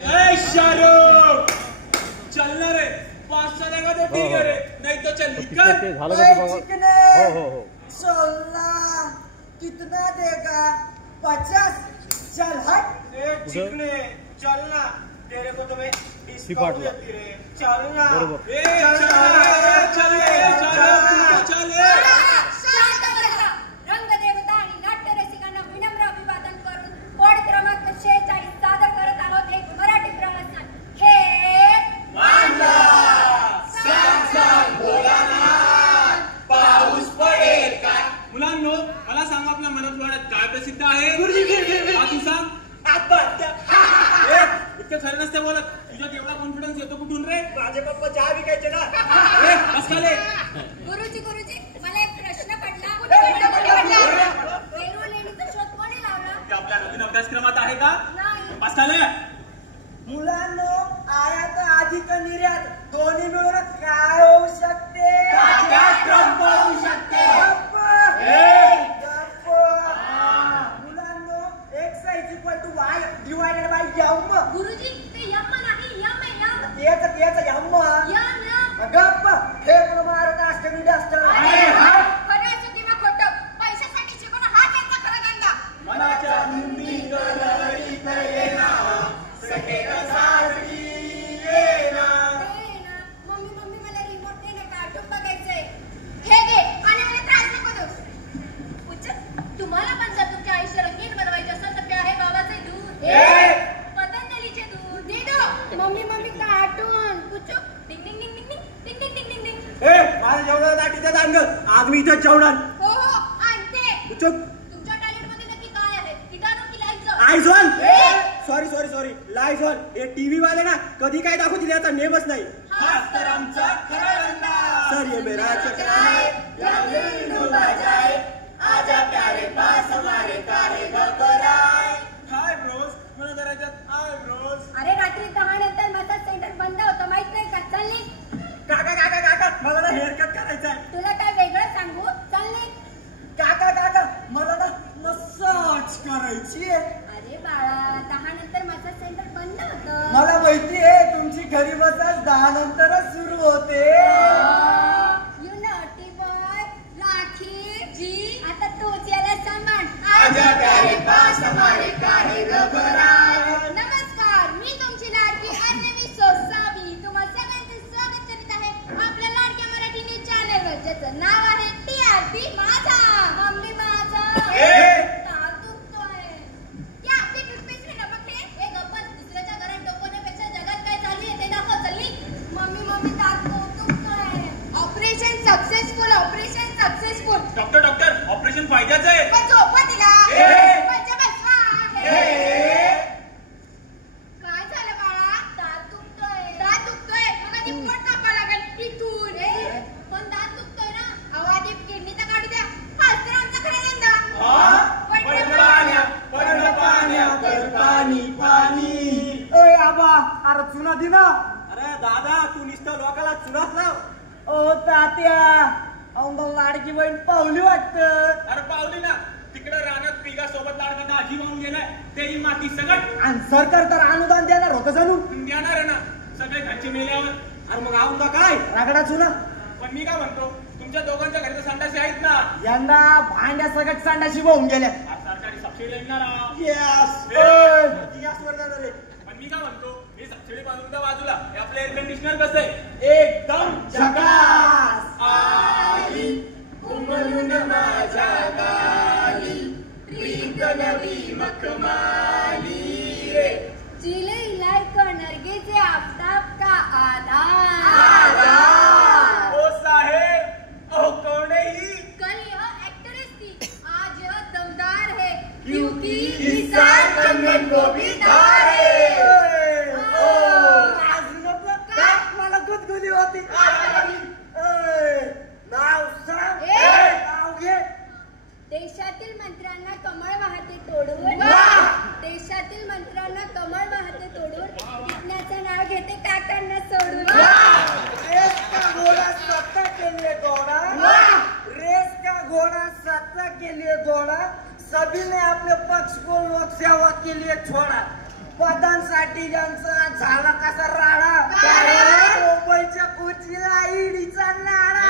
शाहरुख चलना रे 500 देगा तो ठीक है रे नहीं तो चल निकल। चलना कितना देगा 50 चल हट। चिकने चलना तेरे को तो मैं डिस्काउंट देती रे चलना चल रंगदेवता आणि नाट्य रसिकांना विनम्र अभिवादन करून कोड क्रमांक 46 सादर करत आहोत एक मराठी प्रवासन हे पाऊस पडेल का। मुलांनो मला सांगा आपल्या मराठवाड्यात काय प्रसिद्ध आहे? तू सांग इतकं खरं नसते बोलत तुझ्यात एवढा कॉन्फिडन्स येतो कुठून रे? माझे पप्पा चहा विकायचे ना। गुरुजी मला एक प्रश्न पडला पेरू लेणीचा शोध कोणी लावला? आपल्या नवीन अभ्यासक्रमात आहे का? नाही। बसकाले मुलांनो आयात अधिक निर्यात दोन्ही मिळून काय होऊ शकते? मुलांनो x = y divided by m। गुरुजी ते यम नाही यम आहे यम। तेच यम यम गप्प हे पण मारत असते मी डस्टर। खरं असो किंवा खोटं पैशासाठी शिकवणं हा त्यांचा खरा धंदा। मनाच्या हिंदी कलरी करेना सकेला साजरी येना। मम्मी मला रिमोट दे ना कार्टून बघायचंय। हे घे आणि मला त्रास नको देऊ। उच्च तुम्हाला पण जर तुमच्या आयुष्य रंगीन बनवायचे असेल तर ते आहे बाबाचे दूध पतंजलीचे दूध दे दो। मम्मी कार्टून कुछ डिंग डिंग डिंग डिंग डिंग डिंग डिंग डिंग डिंग। माझ्या जेवणाला दाटीचं दांगल आज मी इथं जेवणार। हो आणते। चुप तुमच्या टॉयलेट मध्ये नक्की काय आहे? किटाणू की लायझॉल? आयझॉल सॉरी लायझॉल। हे टीव्ही वाले ना कधी काय दाखवतील याचा नेमच नाही। हाच तर आमचा खरा धंदा। सर ये मेरा चक्रा है या दिल डूबा जाए आजा प्यारे पास हमारे काहे घबराए। हाय ब्रोस मला करायच्यात हाय ब्रोस। अरे रात्री 10 नंतर मसाज सेंटर बंद होतं माहित नाही का? चल निघ। काका मला ना हेअर कट करायचा आहे। तुला काय वेगळं सांगू? चल निघ। काका मला ना मसाज करायची आहे। अरे बाळा 10 नंतर मसाज सेंटर बंद होतं। मला माहिती आहे तुमची घरी मसाज 10 नंतरच सुरू होते। यू नॉटी बॉय राखी जी आता तूच याला सांभाळ। आजा प्यारे पास हमारे काहे घबराए। नमस्कार मी तुमची लाडकी अर्णवी सोसावी तुम्हा सगळ्यांचे स्वागत करीत आहे आपल्या लाडक्या मराठी न्यूज चॅनलवर ज्याचं नाव आहे TRP माझा मम्मी माझा ताल दुखतोय। या आपली टूथपेस्ट आहे ना बघ हे गप्पा दुसऱ्याच्या घरात डोकवण्यापेक्षा जगात काय चालू आहे ते दाखव चल्ली। मम्मी ताल दुखतोय। Operation successful. डॉक्टर ऑपरेशन फायद्याचं आहे। पण झोपा तिला पंच बसवा। काय झालं बाळा? दात दुखतोय मग आधी पोट कापा लागेल इथून। पण दात दुखतोय ना अहो आधी किडनी तर काढू द्या। हाच तर आमचा खरा धंदा। पाणी ओय आबा अरे चुना दे ना। अरे दादा तू नुसतं लोकाला चुनाच लाव। ओ तात्या औंदा लाडकी बहीण पावली वाटतं। अरे पावली ना तिकडे रानात पिगा सोबत लाडका दाजी वाहून गेलाय तेही माती सगट। आणि सरकार तर अनुदान देणार होतं जणू। देणार आहे ना सगळे घरचे मेल्यावर। अरे मग औंदा काय रागडा चुना। पण मी काय म्हणतो तुमच्या दोघांच्या घरी तर संडासी आहेत ना? यंदा भांड्या सगळ्यात सांडाशी वाहून गेल्या। आज सरकारी सबसिडी येणार आहोत। यस वर जाणार रे। पण मी काय म्हणतो हे सबसिडी बाजूला त्या बाजूला हे आपलं एअर कंडिशनर कसं आहे? एकदम झकास। आली उमलून माझ्या गाली प्रीत नवी मखमाली रे। जिले इलाय नरगेचे आफ्ताब का आधार। ओ साहेब ओ कौन है ही? कल यह एक्ट्रेस थी आज यह दमदार है क्योंकि इस साल कंगन को भी धार है। आज नको का मला गुदगुली होती। नाव सांग। नाव घे। देशातील मंत्र्यांना कमळ वाहते तोडून देशातील मंत्र्यांना कमळ वाहते तोडून विज्ञाचं नाव घेते काकांना सोडून। रेस का घोड़ा सत्ता के लिए दौड़ा। रेस का घोड़ा सत्ता के लिए दौड़ा सभी ने अपने पक्ष को लोक सेवा के लिए छोड़ा। पदांसाठी ज्यांचा झाला कसा राडा मुंबईच्या कोचीला ईडीचा नाडा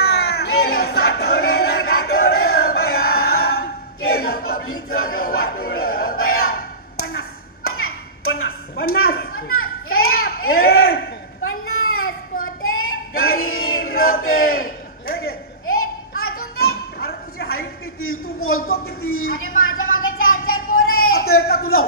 पन्नास 50 पोते गरीब लोके अजून दे. अरे तुझी हाईट किती तू बोलतो किती अरे माझ्या मागे 4 पोरं आहे. आता एका तुला